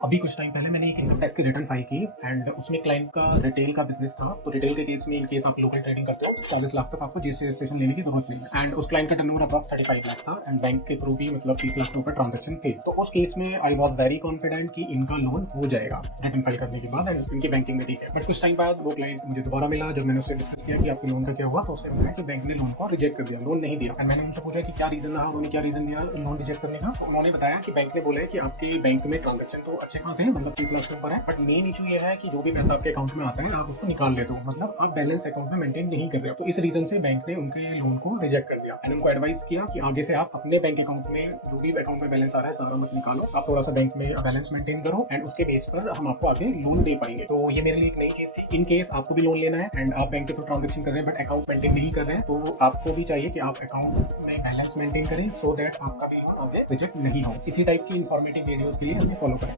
अभी कुछ टाइम पहले मैंने एक इनकम टैक्स की रिटर्न फाइल की एंड उसमें क्लाइंट का रिटेल का बिजनेस था। तो रिटेल के केस में इन केस आप लोकल ट्रेडिंग करते हो 40 लाख तक आपको जीएसटी रजिस्ट्रेशन लेने की जरूरत नहीं है। एंड उस क्लाइंट का टर्नओवर अप्रॉक्स 35 लाख था एंड बैंक के थ्रू भी मतलब 30 लाख के ऊपर ट्रांजेक्शन थे। तो उस केस में आई वॉज वेरी कॉन्फिडेंट कि इनका लोन हो जाएगा रिटर्न फाइल करने के बाद एंड इनकी बैंकिंग में ठीक है। बट कुछ टाइम बाद वो क्लाइंट मुझे दोबारा मिला। जब मैंने उससे डिस्कस किया कि आपके लोन का क्या हुआ तो उसने बताया कि बैंक ने लोन को रिजेक्ट कर दिया, लोन नहीं दिया। एंड मैंने उनसे पूछा कि क्या रीजन रहा, उन्होंने क्या रीजन दिया लोन रिजेक्ट करने का। तो उन्होंने बताया कि बैंक ने बोला है कि आपके बैंक में ट्रांजेक्शन तो अच्छे खासे हैं, मतलब 30 लाख से ऊपर है, बट मेन इशू ये है कि जो भी पैसा आपके अकाउंट में आता है आप उसको निकाल लेते हो, मतलब आप बैलेंस अकाउंट में मेंटेन नहीं कर रहे हो। तो इस रीजन से बैंक ने उनके लोन को रिजेक्ट कर दिया एंड उनको एडवाइस किया कि आगे से आप अपने बैंक अकाउंट में जो भी अकाउंट में बैलेंस आ रहा है सारा मत निकालो, आप थोड़ा सा बैंक में बैलेंस मेंटेन करो एंड उसके बेस पर हम आपको आगे लोन दे पाएंगे। तो ये मेरे लिए एक नई चीज थी। इन केस आपको भी लोन लेना है एंड आप बैंक के थ्रू ट्रांजेक्शन कर रहे हैं बट अकाउंट मेंटेन नहीं कर रहे हैं, तो आपको भी चाहिए कि आप अकाउंट में बैलेंस मेंटेन करें सो दैट आपका भी लोन आगे रिजेक्ट नहीं हो। इसी टाइप की इन्फॉर्मेटिव वीडियोस के लिए हमें फॉलो करें।